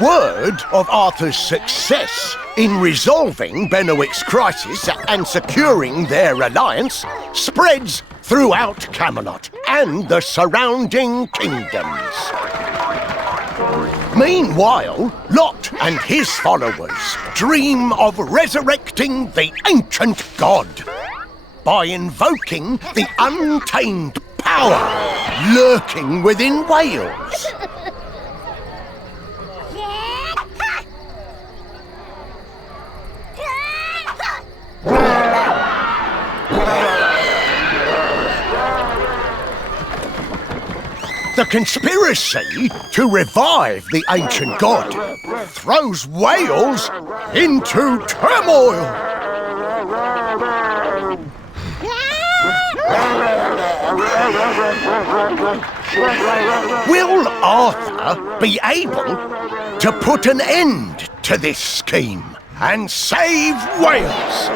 Word of Arthur's success in resolving Benwick's crisis and securing their alliance spreads throughout Camelot and the surrounding kingdoms. Meanwhile, Lot and his followers dream of resurrecting the ancient god by invoking the untamed power lurking within Wales. The conspiracy to revive the ancient god throws Wales into turmoil. Will Arthur be able to put an end to this scheme and save Wales?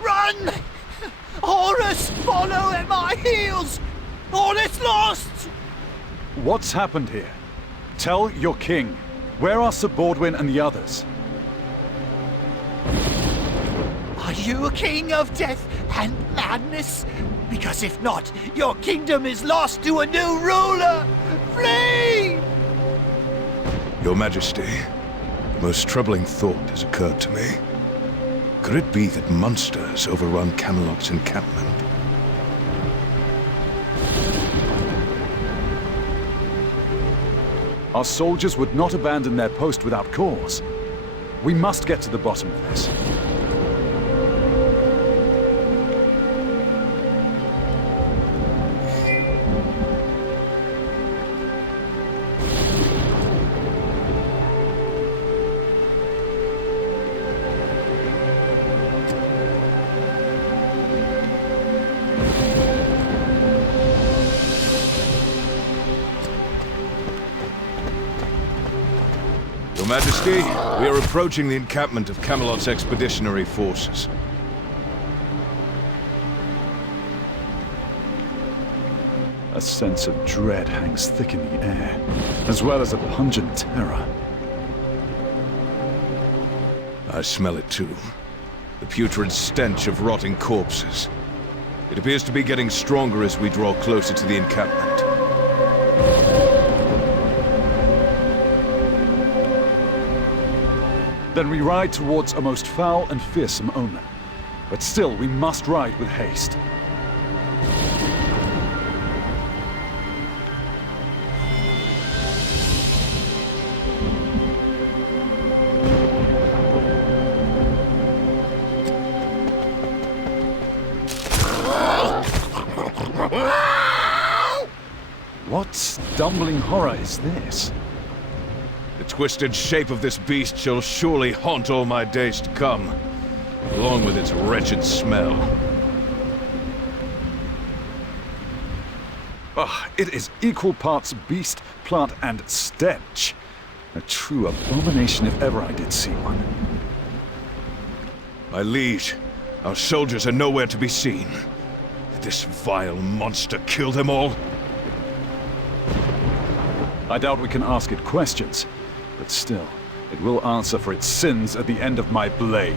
Run! Horus, follow at my heels! All is lost! What's happened here? Tell your king. Where are Sir Baldwin and the others? Are you a king of death and madness? Because if not, your kingdom is lost to a new ruler! Flee! Your Majesty, the most troubling thought has occurred to me. Could it be that monsters overrun Camelot's encampment? Our soldiers would not abandon their post without cause. We must get to the bottom of this. Your Majesty, we are approaching the encampment of Camelot's expeditionary forces. A sense of dread hangs thick in the air, as well as a pungent terror. I smell it too. The putrid stench of rotting corpses. It appears to be getting stronger as we draw closer to the encampment. Then we ride towards a most foul and fearsome omen. But still, we must ride with haste. What stumbling horror is this? The twisted shape of this beast shall surely haunt all my days to come, along with its wretched smell. It is equal parts beast, plant, and stench. A true abomination if ever I did see one. My liege, our soldiers are nowhere to be seen. Did this vile monster kill them all? I doubt we can ask it questions, but still, it will answer for its sins at the end of my blade.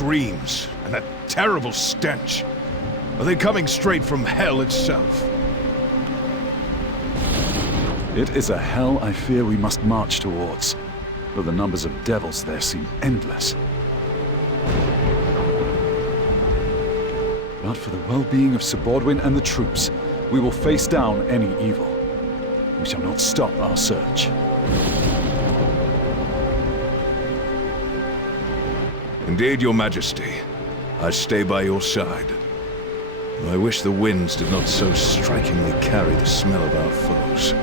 screams and that terrible stench. Are they coming straight from hell itself? It is a hell I fear we must march towards, but the numbers of devils there seem endless. But for the well-being of Sir Bodwin and the troops, we will face down any evil. We shall not stop our search. Indeed, Your Majesty. I stay by your side. I wish the winds did not so strikingly carry the smell of our foes.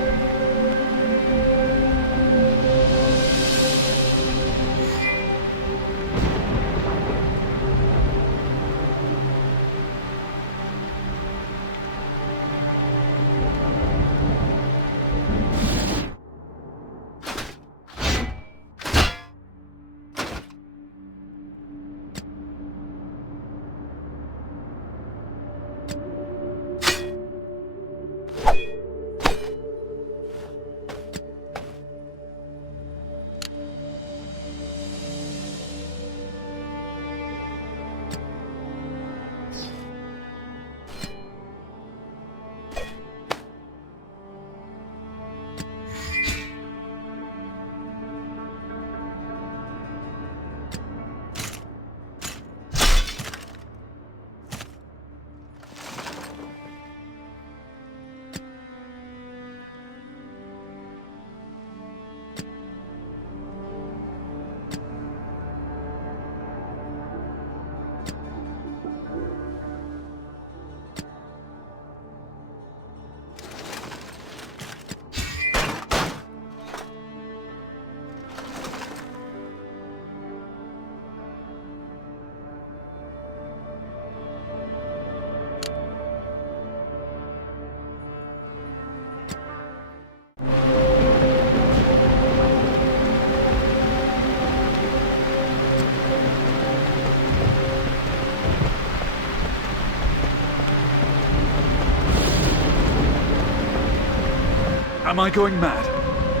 Am I going mad?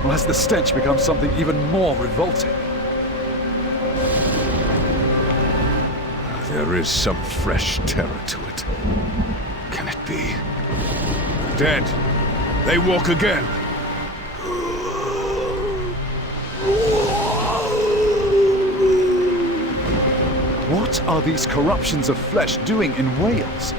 Or has the stench become something even more revolting? There is some fresh terror to it. Can it be? Dead. They walk again. What are these corruptions of flesh doing in Wales?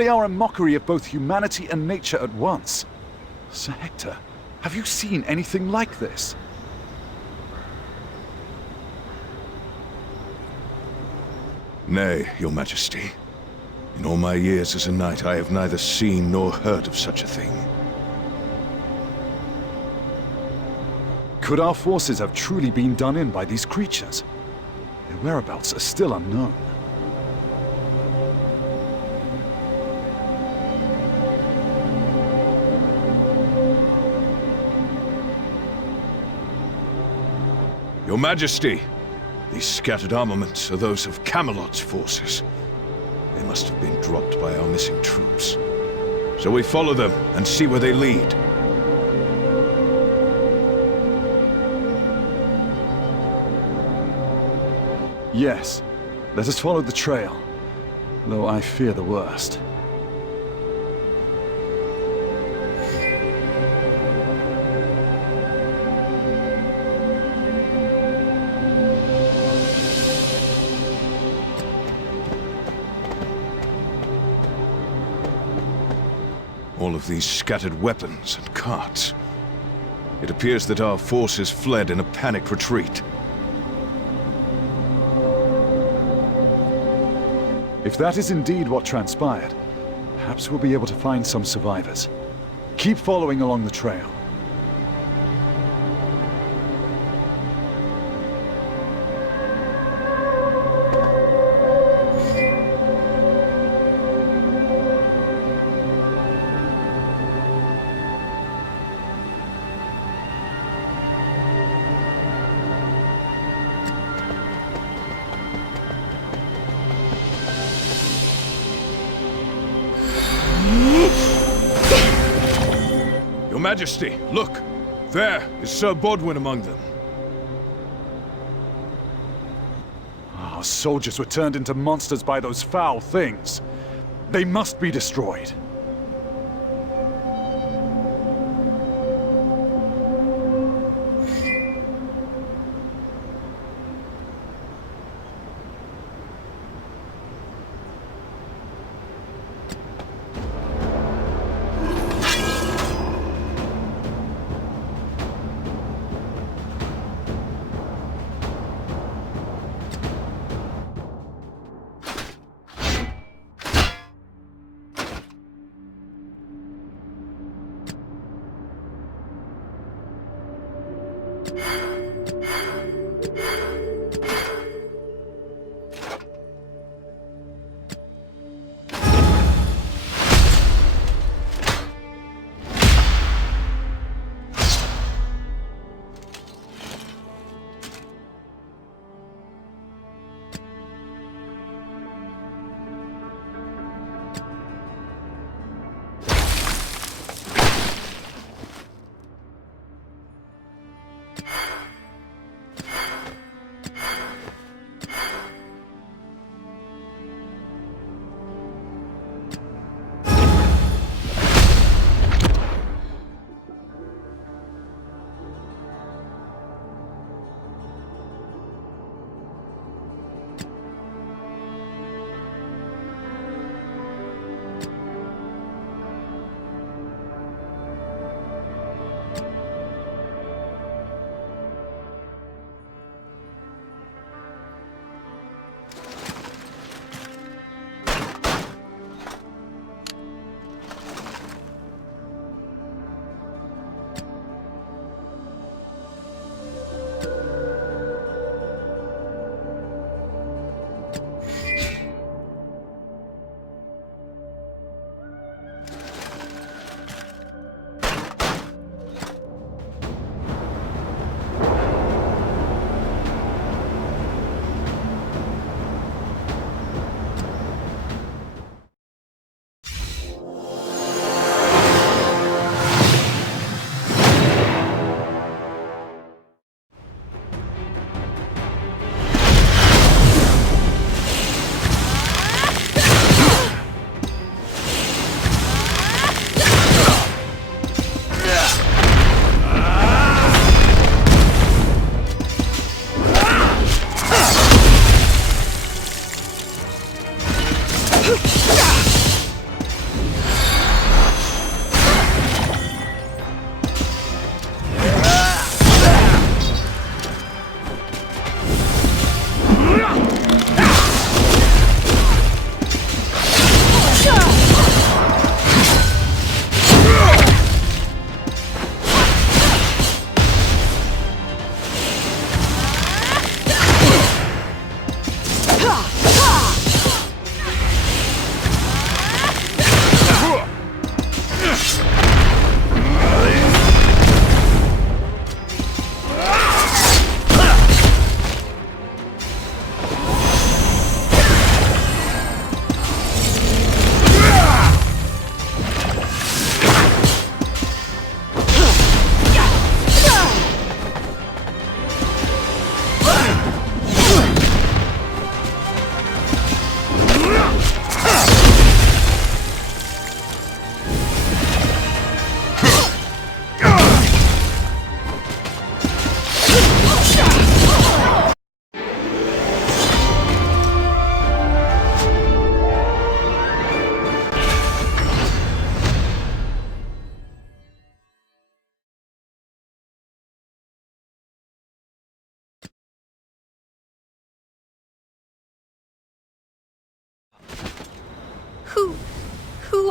They are a mockery of both humanity and nature at once. Sir Hector, have you seen anything like this? Nay, Your Majesty. In all my years as a knight, I have neither seen nor heard of such a thing. Could our forces have truly been done in by these creatures? Their whereabouts are still unknown. Your Majesty, these scattered armaments are those of Camelot's forces. They must have been dropped by our missing troops. So we follow them and see where they lead. Yes, let us follow the trail, though I fear the worst. All of these scattered weapons and carts. It appears that our forces fled in a panicked retreat. If that is indeed what transpired, perhaps we'll be able to find some survivors. Keep following along the trail. Your Majesty, look! There is Sir Bodwin among them. Our soldiers were turned into monsters by those foul things. They must be destroyed.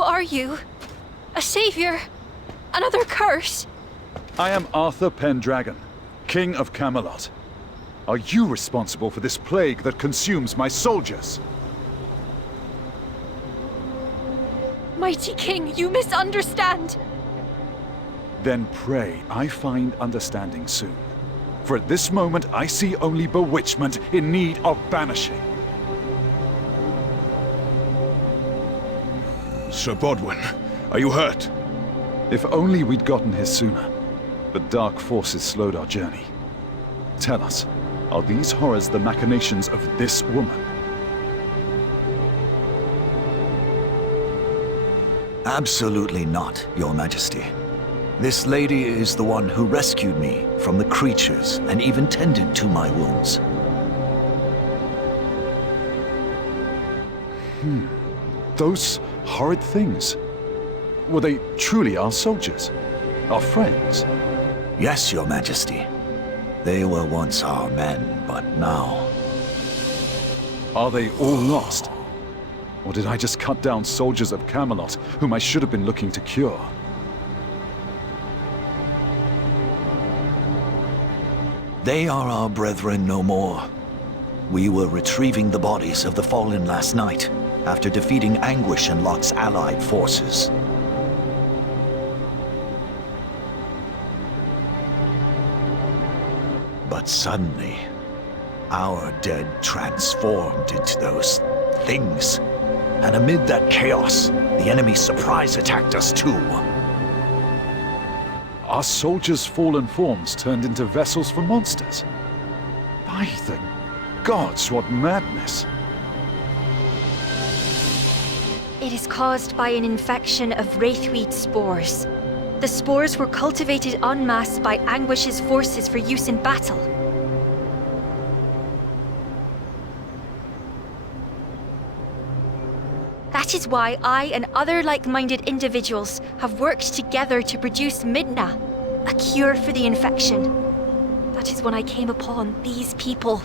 Who are you? A savior? Another curse? I am Arthur Pendragon, King of Camelot. Are you responsible for this plague that consumes my soldiers? Mighty King, you misunderstand. Then pray I find understanding soon. For at this moment I see only bewitchment in need of banishing. Sir Bodwin, are you hurt? If only we'd gotten here sooner. But dark forces slowed our journey. Tell us, are these horrors the machinations of this woman? Absolutely not, Your Majesty. This lady is the one who rescued me from the creatures and even tended to my wounds. Those horrid things. Were they truly our soldiers? Our friends? Yes, Your Majesty. They were once our men, but now... Are they all lost? Or did I just cut down soldiers of Camelot, whom I should have been looking to cure? They are our brethren no more. We were retrieving the bodies of the fallen last night, after defeating Anguish and Lot's allied forces. But suddenly, our dead transformed into those things. And amid that chaos, the enemy surprise attacked us too. Our soldiers' fallen forms turned into vessels for monsters. By the gods, what madness! It is caused by an infection of wraithweed spores. The spores were cultivated en masse by Anguish's forces for use in battle. That is why I and other like-minded individuals have worked together to produce Midna, a cure for the infection. That is when I came upon these people.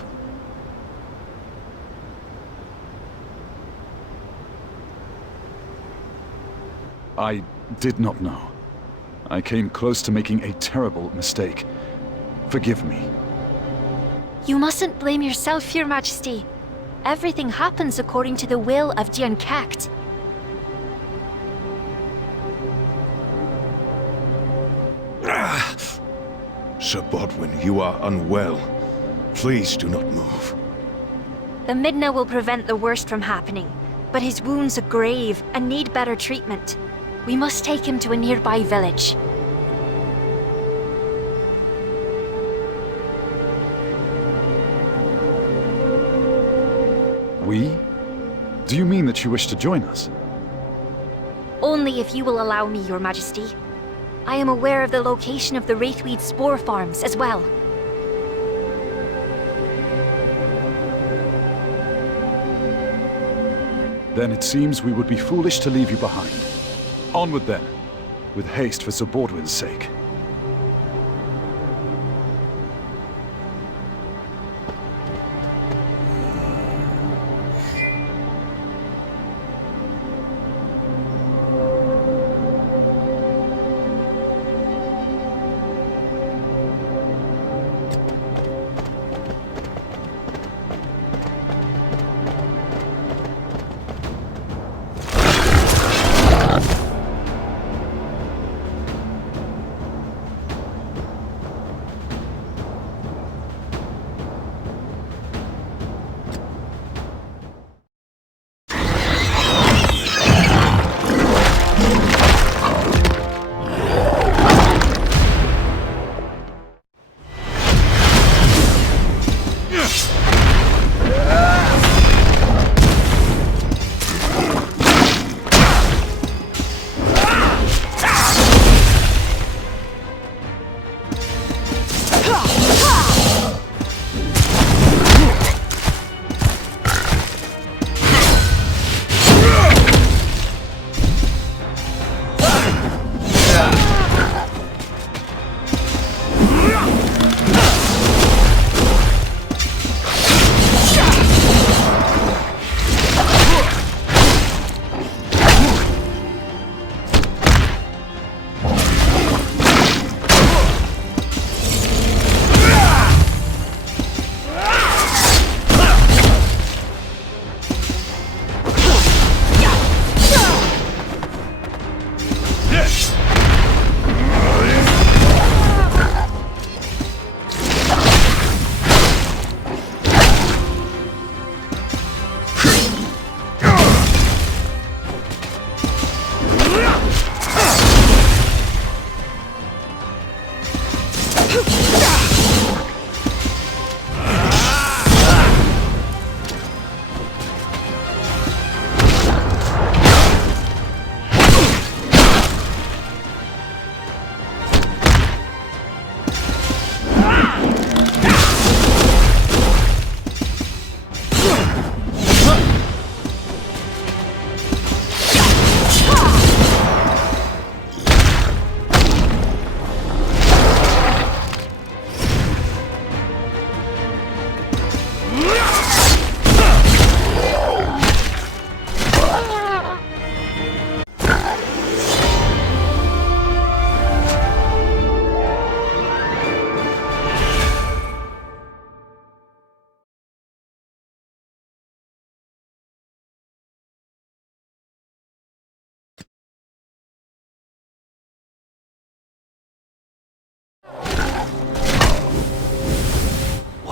I did not know. I came close to making a terrible mistake. Forgive me. You mustn't blame yourself, Your Majesty. Everything happens according to the will of Dian Cacht. Sir Bodwin, you are unwell. Please do not move. The Midna will prevent the worst from happening, but his wounds are grave and need better treatment. We must take him to a nearby village. We? Do you mean that you wish to join us? Only if you will allow me, Your Majesty. I am aware of the location of the Wraithweed spore farms as well. Then it seems we would be foolish to leave you behind. Onward then, with haste for Sir Bodwin's sake.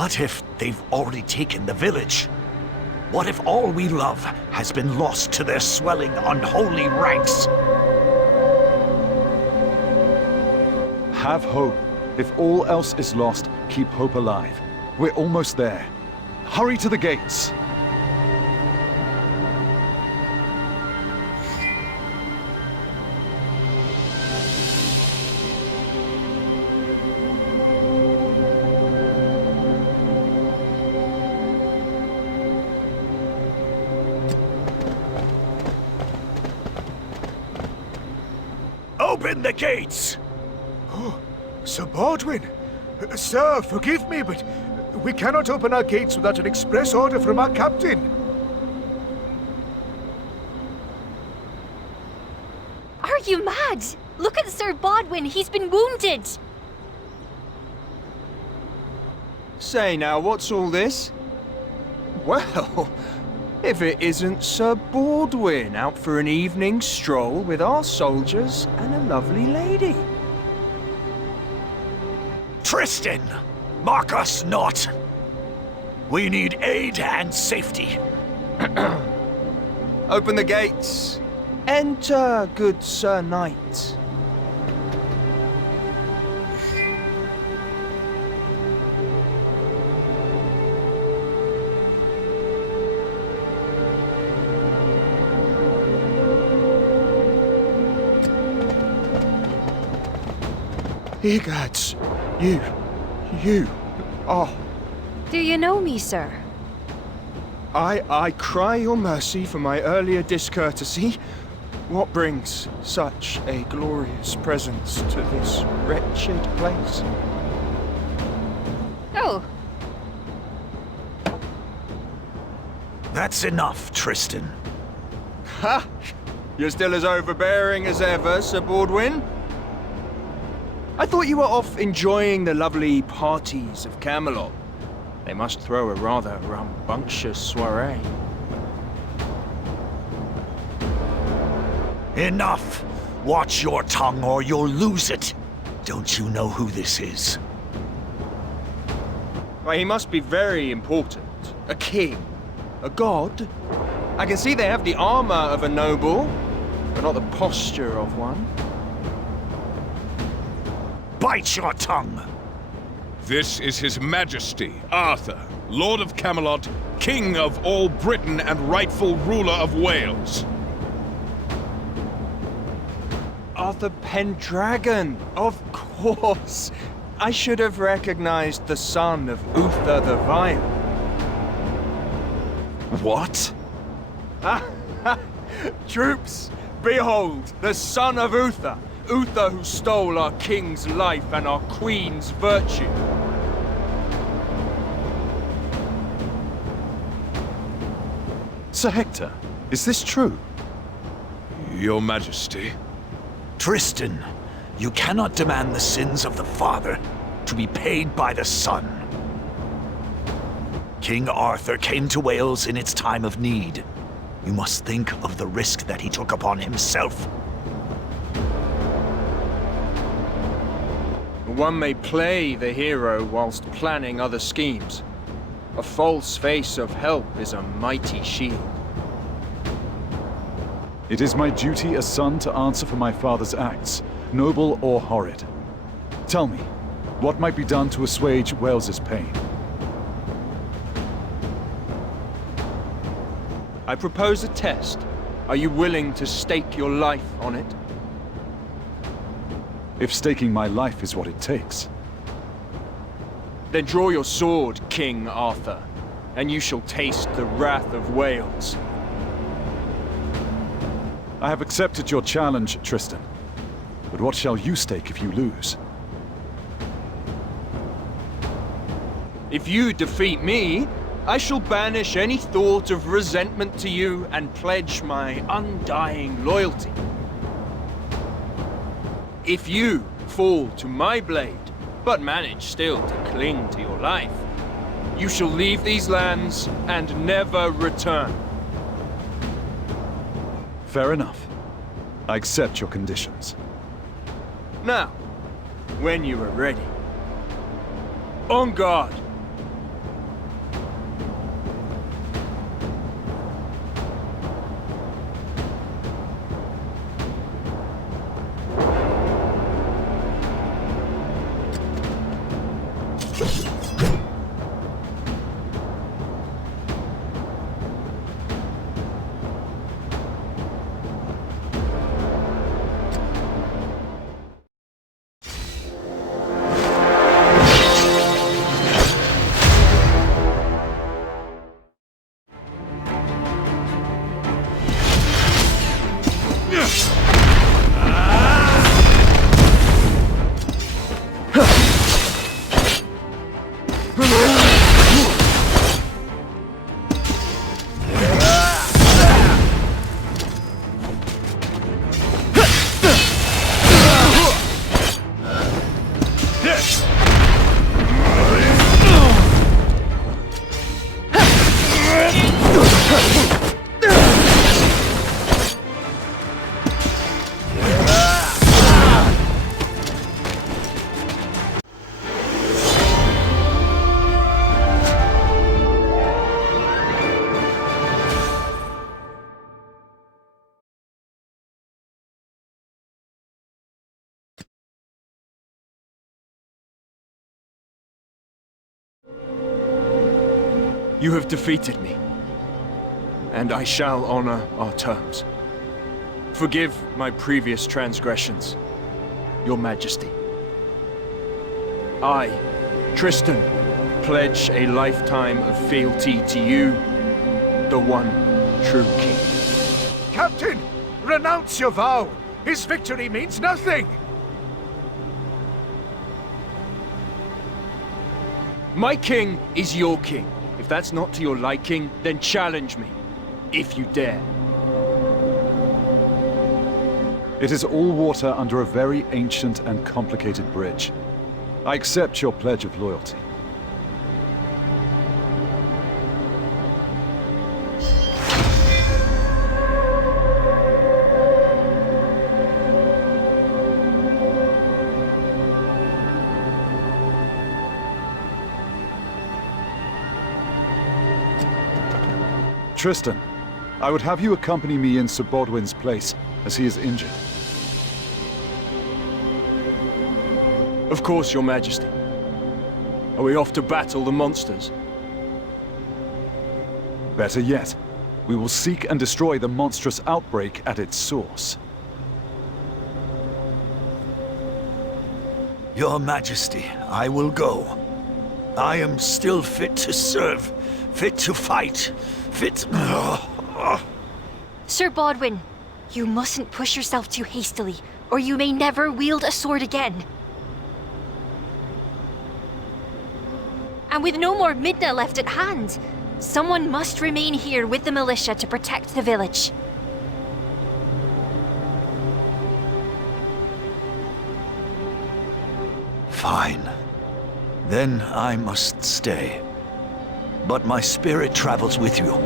What if they've already taken the village? What if all we love has been lost to their swelling, unholy ranks? Have hope. If all else is lost, keep hope alive. We're almost there. Hurry to the gates! Open the gates! Sir Baldwin! Sir, forgive me, but we cannot open our gates without an express order from our captain. Are you mad? Look at Sir Bodwin, he's been wounded! Say now, what's all this? Well, if it isn't Sir Baldwin out for an evening stroll with our soldiers and a lovely lady. Tristan! Mark us not! We need aid and safety. Open the gates. Enter, good Sir Knight. Egads, oh, Do you know me, sir? I cry your mercy for my earlier discourtesy. What brings such a glorious presence to this wretched place? Oh, That's enough, Tristan. Ha! You're still as overbearing as ever, Sir Baldwin. I thought you were off enjoying the lovely parties of Camelot. They must throw a rather rambunctious soiree. Enough! Watch your tongue or you'll lose it. Don't you know who this is? Why, he must be very important. A king. A god. I can see they have the armor of a noble, but not the posture of one. Bite your tongue! This is His Majesty, Arthur, Lord of Camelot, King of all Britain and rightful ruler of Wales. Arthur Pendragon, of course. I should have recognized the son of Uther the Vile. What? Troops, behold, the son of Uther. Uther who stole our king's life and our queen's virtue. Sir Hector, is this true? Your Majesty. Tristan, you cannot demand the sins of the father to be paid by the son. King Arthur came to Wales in its time of need. You must think of the risk that he took upon himself. One may play the hero whilst planning other schemes. A false face of help is a mighty shield. It is my duty as son to answer for my father's acts, noble or horrid. Tell me, what might be done to assuage Wales's pain? I propose a test. Are you willing to stake your life on it? If staking my life is what it takes. Then draw your sword, King Arthur, and you shall taste the wrath of Wales. I have accepted your challenge, Tristan. But what shall you stake if you lose? If you defeat me, I shall banish any thought of resentment to you and pledge my undying loyalty. If you fall to my blade, but manage still to cling to your life, you shall leave these lands and never return. Fair enough. I accept your conditions. Now, when you are ready. On guard! You have defeated me, and I shall honor our terms. Forgive my previous transgressions, Your Majesty. I, Tristan, pledge a lifetime of fealty to you, the one true king. Captain, renounce your vow. His victory means nothing. My king is your king. If that's not to your liking, then challenge me, if you dare. It is all water under a very ancient and complicated bridge. I accept your pledge of loyalty. Tristan, I would have you accompany me in Sir Bodwin's place, as he is injured. Of course, Your Majesty. Are we off to battle the monsters? Better yet, we will seek and destroy the monstrous outbreak at its source. Your Majesty, I will go. I am still fit to serve, fit to fight, fit... Sir Bodwin, you mustn't push yourself too hastily, or you may never wield a sword again. And with no more Midna left at hand, someone must remain here with the militia to protect the village. Fine. Then I must stay. But my spirit travels with you.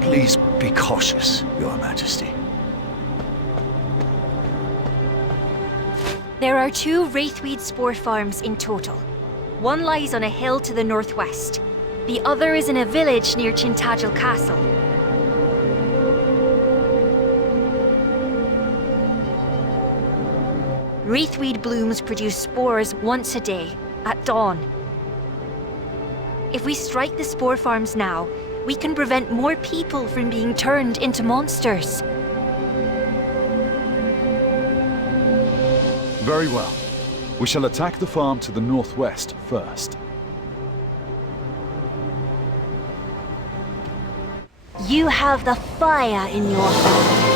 Please be cautious, Your Majesty. There are 2 Wraithweed spore farms in total. One lies on a hill to the northwest. The other is in a village near Tintagel Castle. Wraithweed blooms produce spores once a day, at dawn. If we strike the spore farms now, we can prevent more people from being turned into monsters. Very well. We shall attack the farm to the northwest first. You have the fire in your blood.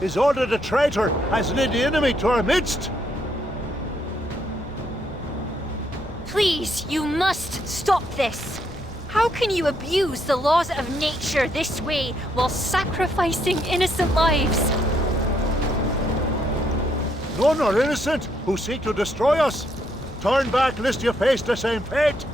Is ordered a traitor has led the enemy to our midst. Please, you must stop this. How can you abuse the laws of nature this way while sacrificing innocent lives? None are innocent who seek to destroy us. Turn back lest you face the same fate.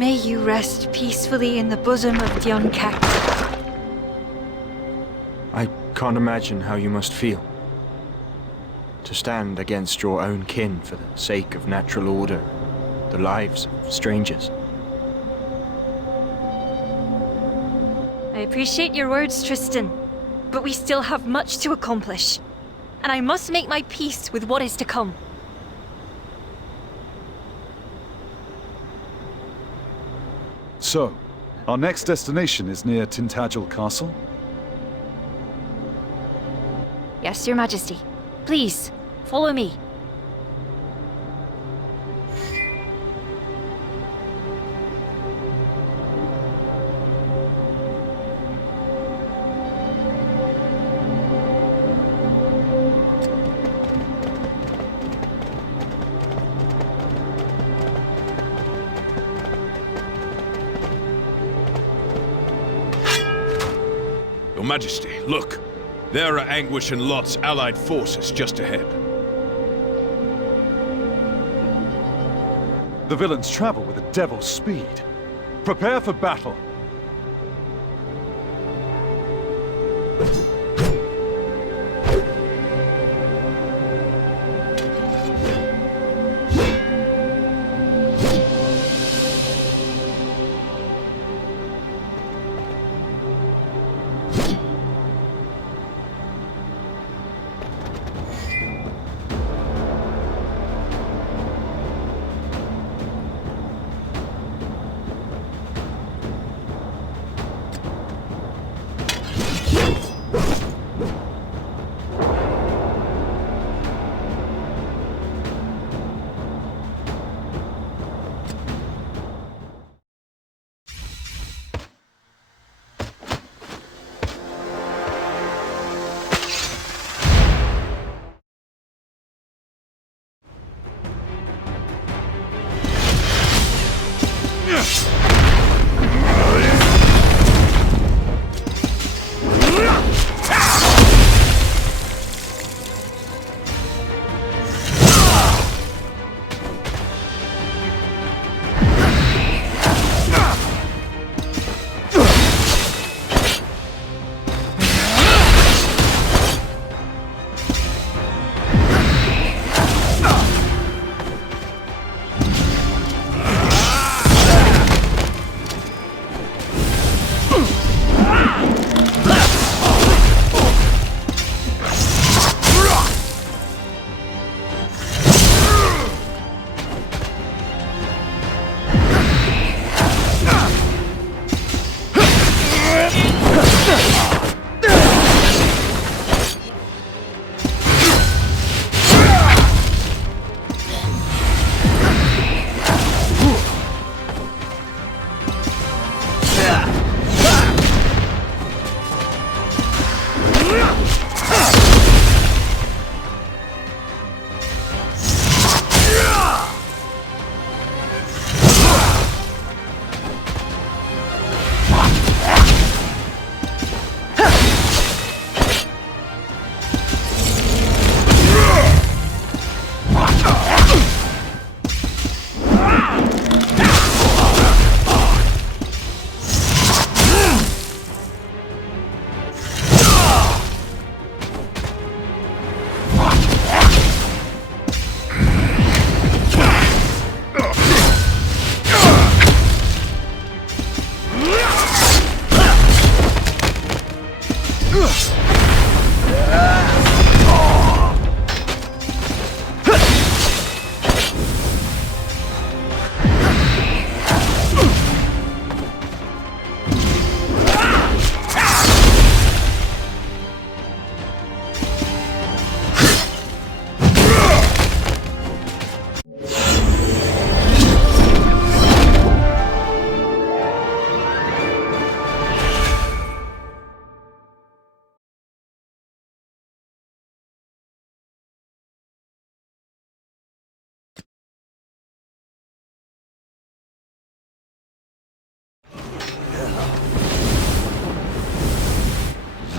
May you rest peacefully in the bosom of the unkept. I can't imagine how you must feel. To stand against your own kin for the sake of natural order, the lives of strangers. I appreciate your words, Tristan, but we still have much to accomplish, and I must make my peace with what is to come. So, our next destination is near Tintagel Castle? Yes, Your Majesty. Please, follow me. Your Majesty, look. There are Anguish and Lot's allied forces just ahead. The villains travel with a devil's speed. Prepare for battle.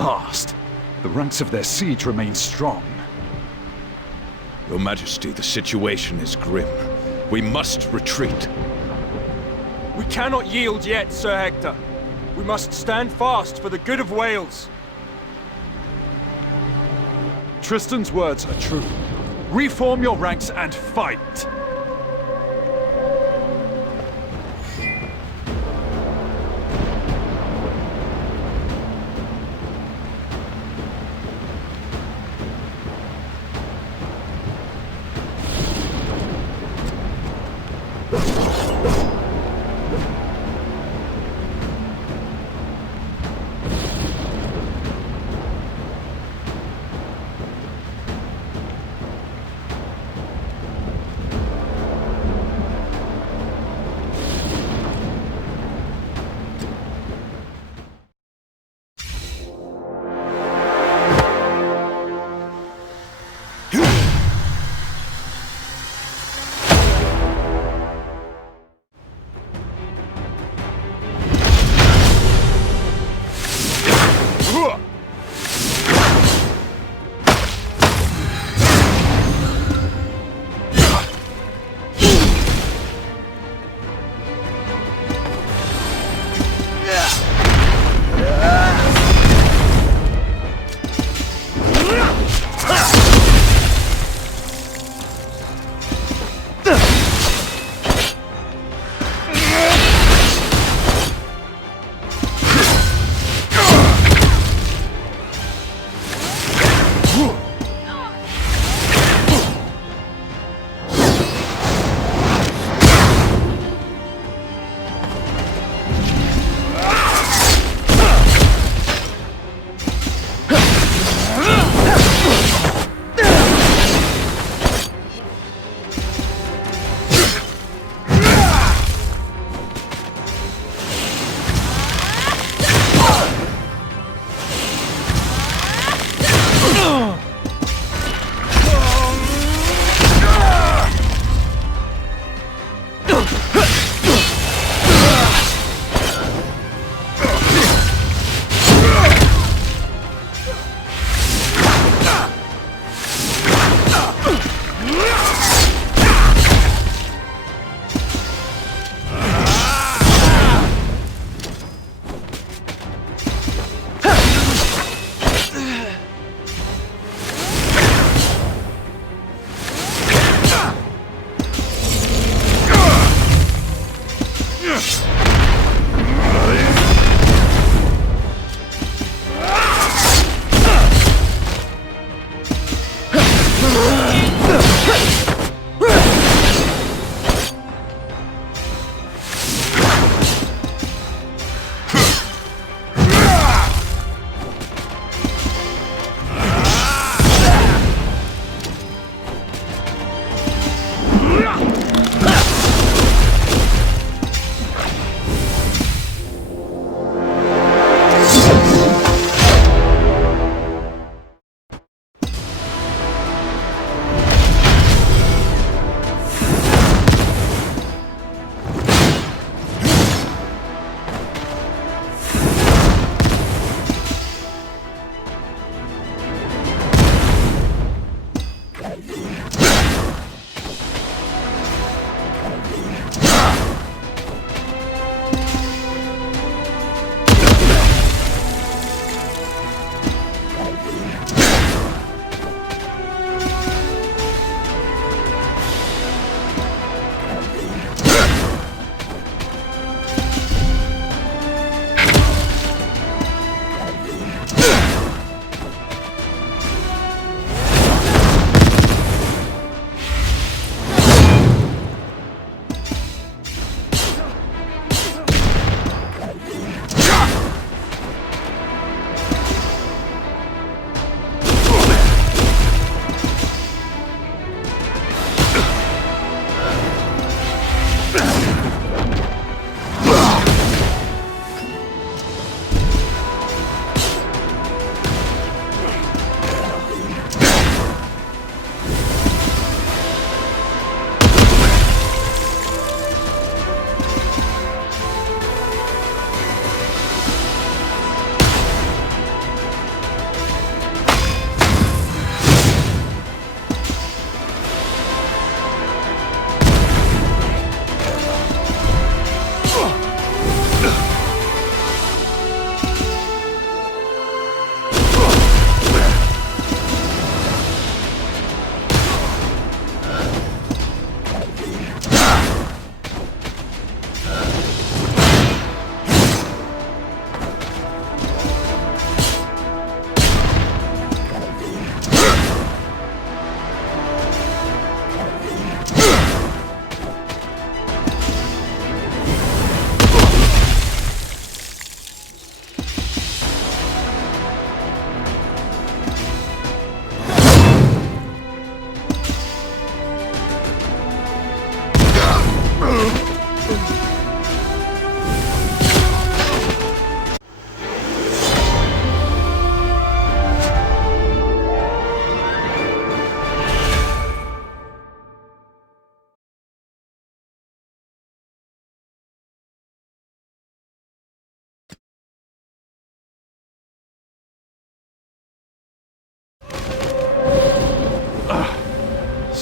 Vast. The ranks of their siege remain strong. Your Majesty, the situation is grim. We must retreat. We cannot yield yet, Sir Hector. We must stand fast for the good of Wales. Tristan's words are true. Reform your ranks and fight!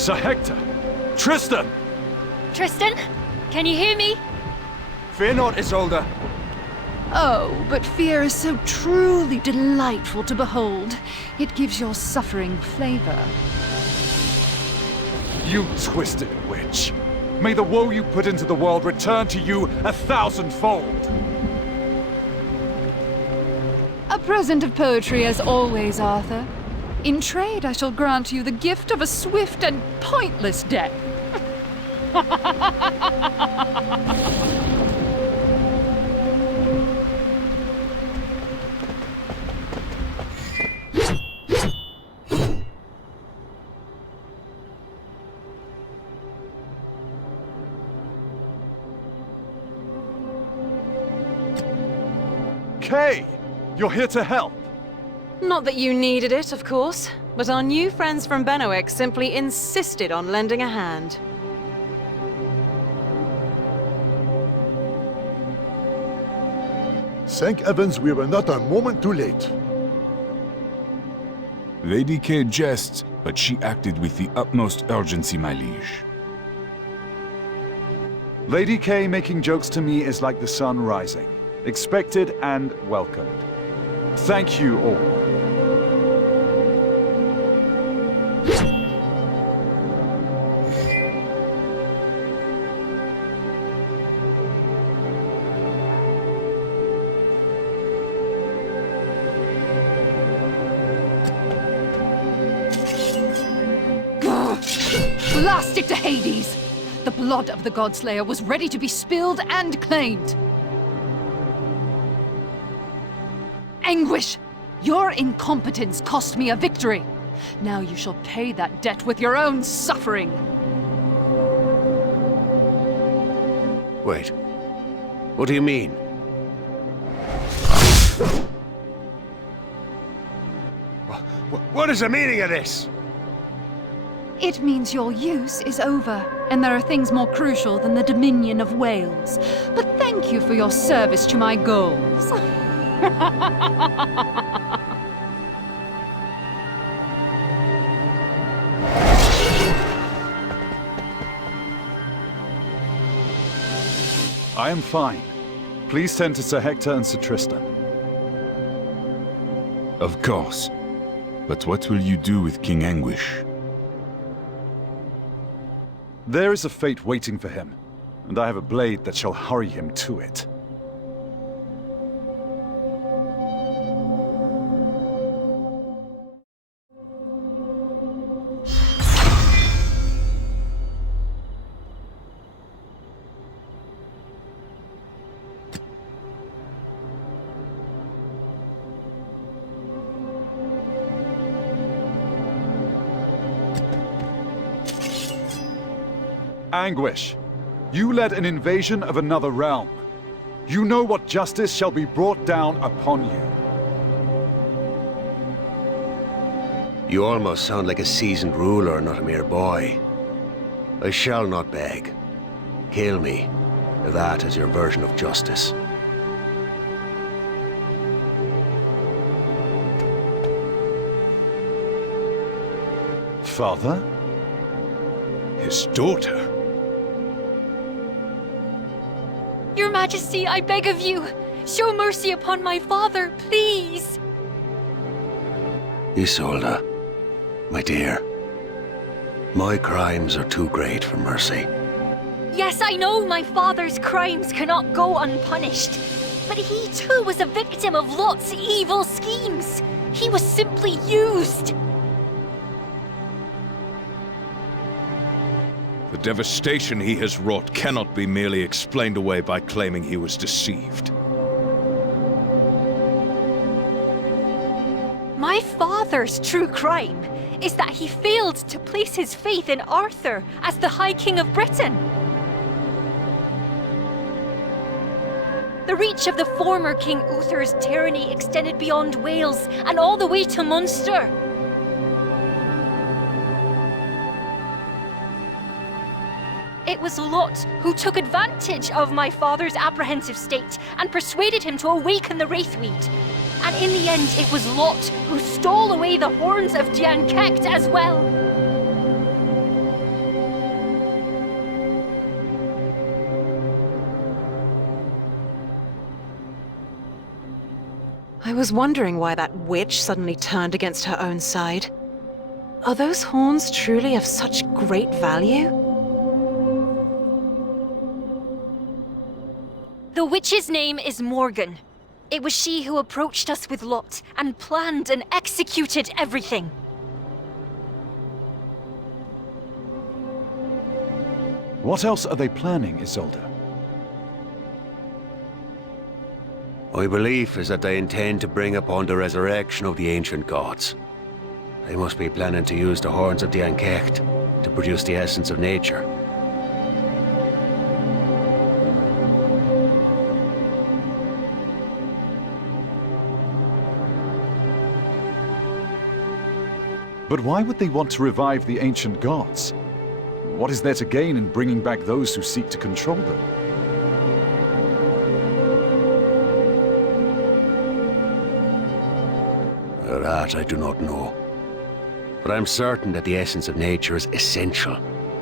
Sir Hector! Tristan! Tristan, can you hear me? Fear not, Isolde. Oh, but fear is so truly delightful to behold. It gives your suffering flavor. You twisted witch! May the woe you put into the world return to you 1,000-fold! A present of poetry as always, Arthur. In trade, I shall grant you the gift of a swift and pointless death. Kay! You're here to help! Not that you needed it, of course, but our new friends from Benowick simply insisted on lending a hand. Thank heavens we were not a moment too late. Lady Kay jests, but she acted with the utmost urgency, my liege. Lady Kay making jokes to me is like the sun rising. Expected and welcomed. Thank you all. Blast it to Hades! The blood of the Godslayer was ready to be spilled and claimed. Anguish! Your incompetence cost me a victory. Now you shall pay that debt with your own suffering. Wait. What do you mean? What is the meaning of this? It means your use is over, and there are things more crucial than the Dominion of Wales. But thank you for your service to my goals. I am fine. Please send to Sir Hector and Sir Tristan. Of course. But what will you do with King Anguish? There is a fate waiting for him, and I have a blade that shall hurry him to it. Anguish, you led an invasion of another realm. You know what justice shall be brought down upon you. You almost sound like a seasoned ruler, not a mere boy. I shall not beg. Kill me, if that is your version of justice. Father? His daughter? Your Majesty, I beg of you, show mercy upon my father, please. Isolde, my dear, my crimes are too great for mercy. Yes, I know my father's crimes cannot go unpunished, but he too was a victim of Lot's evil schemes. He was simply used. The devastation he has wrought cannot be merely explained away by claiming he was deceived. My father's true crime is that he failed to place his faith in Arthur as the High King of Britain. The reach of the former King Uther's tyranny extended beyond Wales and all the way to Munster. It was Lot who took advantage of my father's apprehensive state and persuaded him to awaken the Wraithweed. And in the end, it was Lot who stole away the horns of Dian Cecht as well. was wondering why that witch suddenly turned against her own side. Are those horns truly of such great value? The witch's name is Morgan. It was she who approached us with Lot and planned and executed everything. What else are they planning, Isolde? My belief is that they intend to bring upon the resurrection of the ancient gods. They must be planning to use the horns of the Ankecht to produce the essence of nature. But why would they want to revive the ancient gods? What is there to gain in bringing back those who seek to control them? That I do not know. But I'm certain that the essence of nature is essential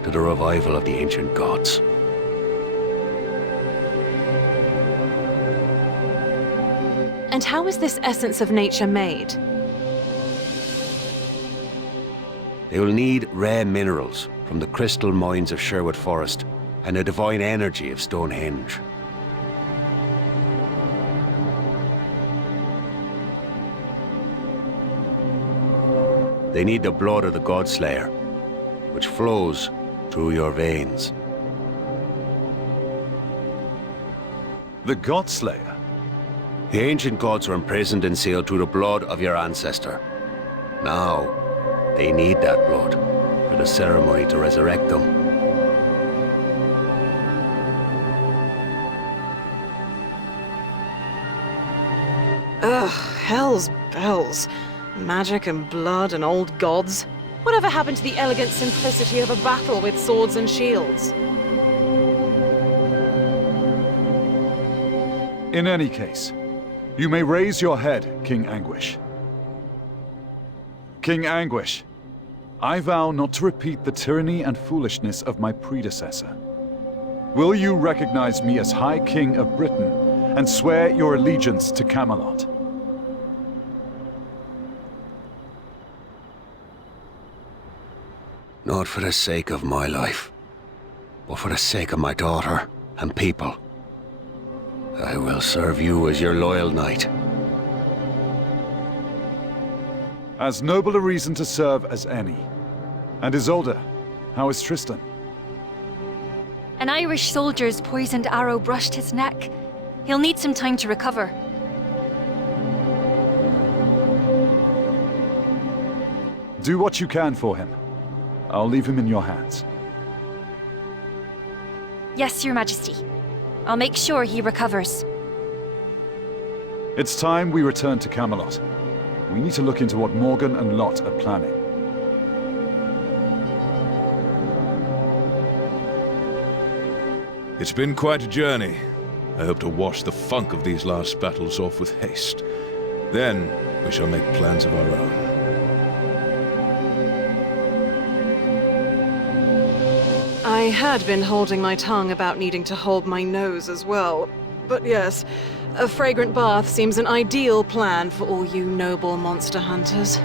to the revival of the ancient gods. And how is this essence of nature made? They will need rare minerals from the crystal mines of Sherwood Forest and the divine energy of Stonehenge. They need the blood of the Godslayer, which flows through your veins. The Godslayer? The ancient gods were imprisoned and sealed through the blood of your ancestor. Now, they need that blood for the ceremony to resurrect them. Ugh, hell's bells. Magic and blood and old gods. Whatever happened to the elegant simplicity of a battle with swords and shields? In any case, you may raise your head, King Anguish. King Anguish, I vow not to repeat the tyranny and foolishness of my predecessor. Will you recognize me as High King of Britain and swear your allegiance to Camelot? Not for the sake of my life, but for the sake of my daughter and people. I will serve you as your loyal knight. As noble a reason to serve as any. And Isolde, how is Tristan? An Irish soldier's poisoned arrow brushed his neck. He'll need some time to recover. Do what you can for him. I'll leave him in your hands. Yes, Your Majesty. I'll make sure he recovers. It's time we return to Camelot. We need to look into what Morgan and Lot are planning. It's been quite a journey. I hope to wash the funk of these last battles off with haste. Then we shall make plans of our own. I had been holding my tongue about needing to hold my nose as well. But yes, a fragrant bath seems an ideal plan for all you noble monster hunters.